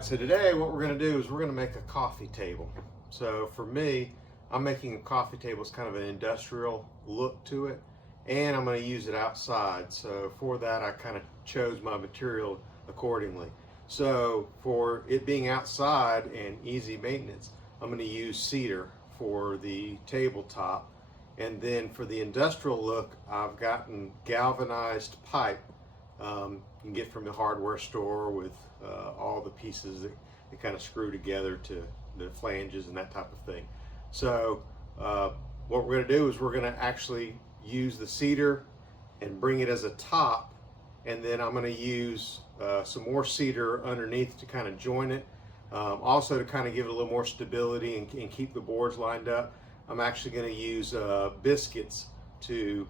So today what we're going to do is we're going to make a coffee table. So for me, I'm making a coffee table. It's kind of an industrial look to it, and I'm going to use it outside. So for that, I kind of chose my material accordingly. So for it being outside and easy maintenance, I'm going to use cedar for the tabletop. And then for the industrial look, I've gotten galvanized pipe you can get from the hardware store with all the pieces that kind of screw together to the flanges and that type of thing. So what we're going to do is we're going to actually use the cedar and bring it as a top, and then I'm going to use some more cedar underneath to kind of join it. Also to kind of give it a little more stability and keep the boards lined up, I'm actually going to use biscuits to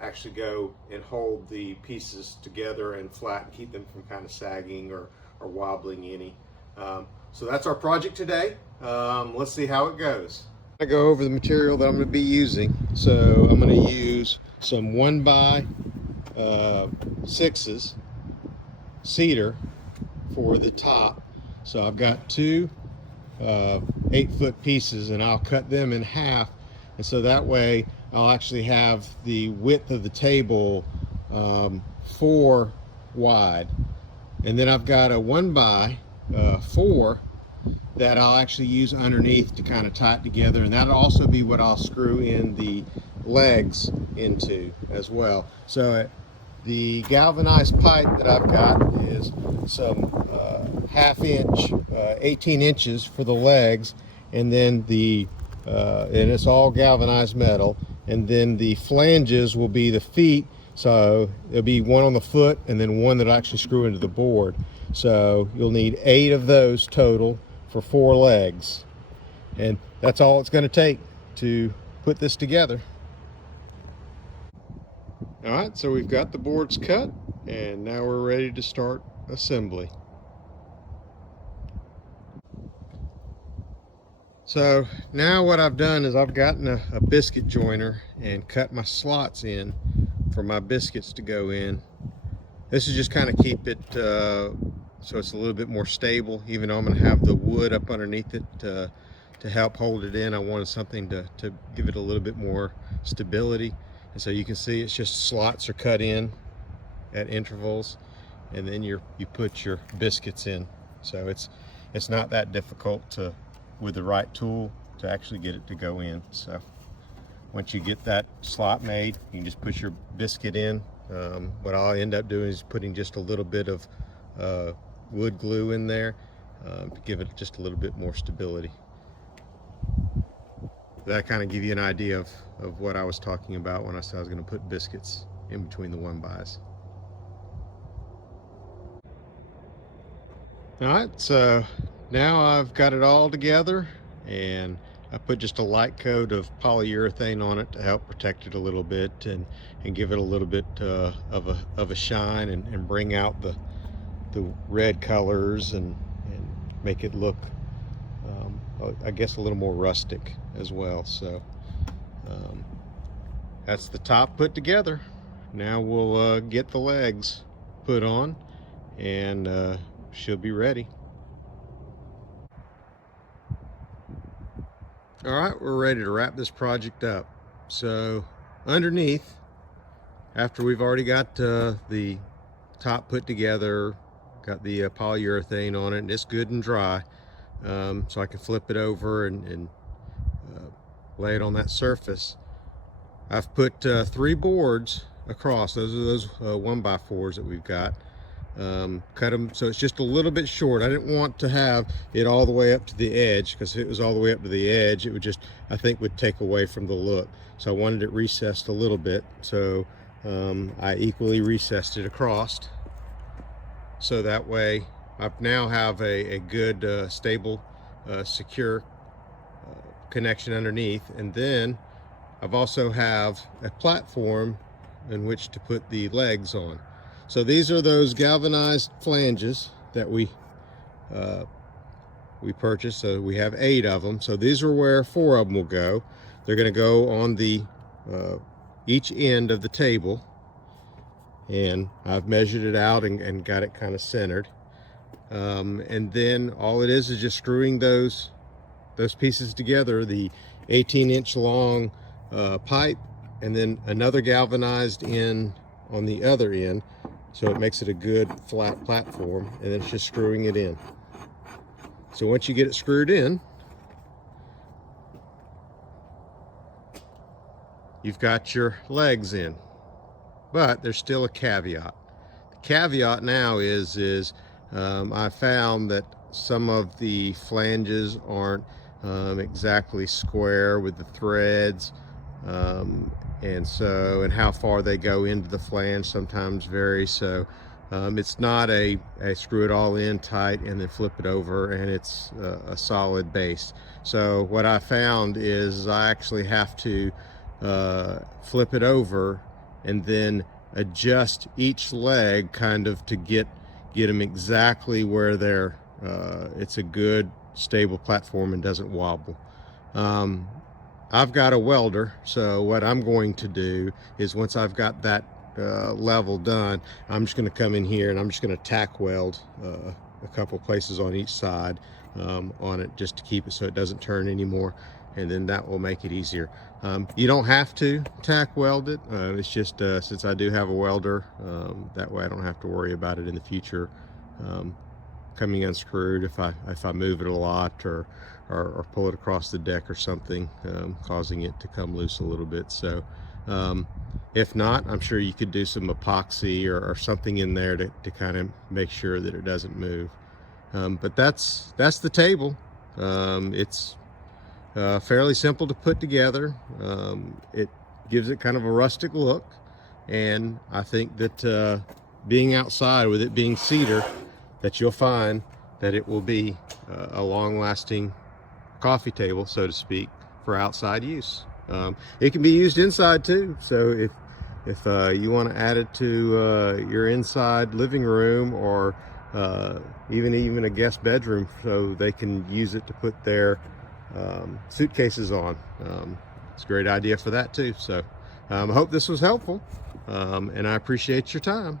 actually go and hold the pieces together and flat and keep them from kind of sagging or wobbling any. So that's our project today. Let's see how it goes. I go over the material that I'm going to be using. So I'm going to use some 1x6s cedar for the top. So I've got two 8-foot pieces, and I'll cut them in half, and so that way I'll actually have the width of the table 4 wide. And then I've got a 1x4 that I'll actually use underneath to kind of tie it together, and that'll also be what I'll screw in the legs into as well. So the galvanized pipe that I've got is some 1/2 inch, 18 inches for the legs, and then and it's all galvanized metal, and then the flanges will be the feet. So there'll be one on the foot and then one that I actually screw into the board. So you'll need 8 of those total for 4 legs, and that's all it's going to take to put this together. All right, so we've got the boards cut, and now we're ready to start assembly. So now what I've done is I've gotten a biscuit joiner and cut my slots in for my biscuits to go in. This is just kind of keep it so it's a little bit more stable, even though I'm going to have the wood up underneath it to help hold it in. I wanted something to give it a little bit more stability. And so you can see it's just slots are cut in at intervals, and then you put your biscuits in. So it's not that difficult to, with the right tool, to actually get it to go in. So once you get that slot made, you can just put your biscuit in. What I'll end up doing is putting just a little bit of wood glue in there to give it just a little bit more stability. That kind of give you an idea of what I was talking about when I said I was going to put biscuits in between the 1x's. All right, so now I've got it all together, and I put just a light coat of polyurethane on it to help protect it a little bit and give it a little bit of a shine and bring out the red colors and make it look I guess a little more rustic as well. So that's the top put together. Now we'll get the legs put on, and she'll be ready. All right, we're ready to wrap this project up. So underneath, after we've already got the top put together, got the polyurethane on it, and it's good and dry, so I can flip it over and lay it on that surface. I've put 3 boards across. Those are those 1x4s that we've got. Cut them so it's just a little bit short. I didn't want to have it all the way up to the edge, because if it was all the way up to the edge, it would just, I think, would take away from the look. So I wanted it recessed a little bit. So I equally recessed it across, so that way I now have a good stable secure connection underneath. And then I've also have a platform in which to put the legs on. So these are those galvanized flanges that we purchased. So we have 8 of them. So these are where 4 of them will go. They're going to go on the each end of the table, and I've measured it out and got it kind of centered. And then all it is just screwing those pieces together, the 18-inch long pipe, and then another galvanized end on the other end, so it makes it a good flat platform, and then it's just screwing it in. So once you get it screwed in, you've got your legs in. But there's still a caveat. The caveat now is I found that some of the flanges aren't exactly square with the threads, and how far they go into the flange sometimes vary. So it's not a screw it all in tight and then flip it over and it's a solid base. So what I found is I actually have to flip it over and then adjust each leg kind of to get them exactly where they're it's a good stable platform and doesn't wobble. I've got a welder, so what I'm going to do is once I've got that level done, I'm just going to come in here and I'm just going to tack weld a couple places on each side on it, just to keep it so it doesn't turn anymore, and then that will make it easier. You don't have to tack weld it. It's just since I do have a welder, that way I don't have to worry about it in the future coming unscrewed if I move it a lot or pull it across the deck or something, causing it to come loose a little bit. So if not, I'm sure you could do some epoxy or something in there to kind of make sure that it doesn't move. But that's the table. It's fairly simple to put together. It gives it kind of a rustic look, and I think that being outside with it being cedar, that you'll find that it will be a long-lasting coffee table, so to speak, for outside use. It can be used inside too, so if you want to add it to your inside living room, or even a guest bedroom, so they can use it to put their suitcases on. It's a great idea for that too. So I hope this was helpful, and I appreciate your time.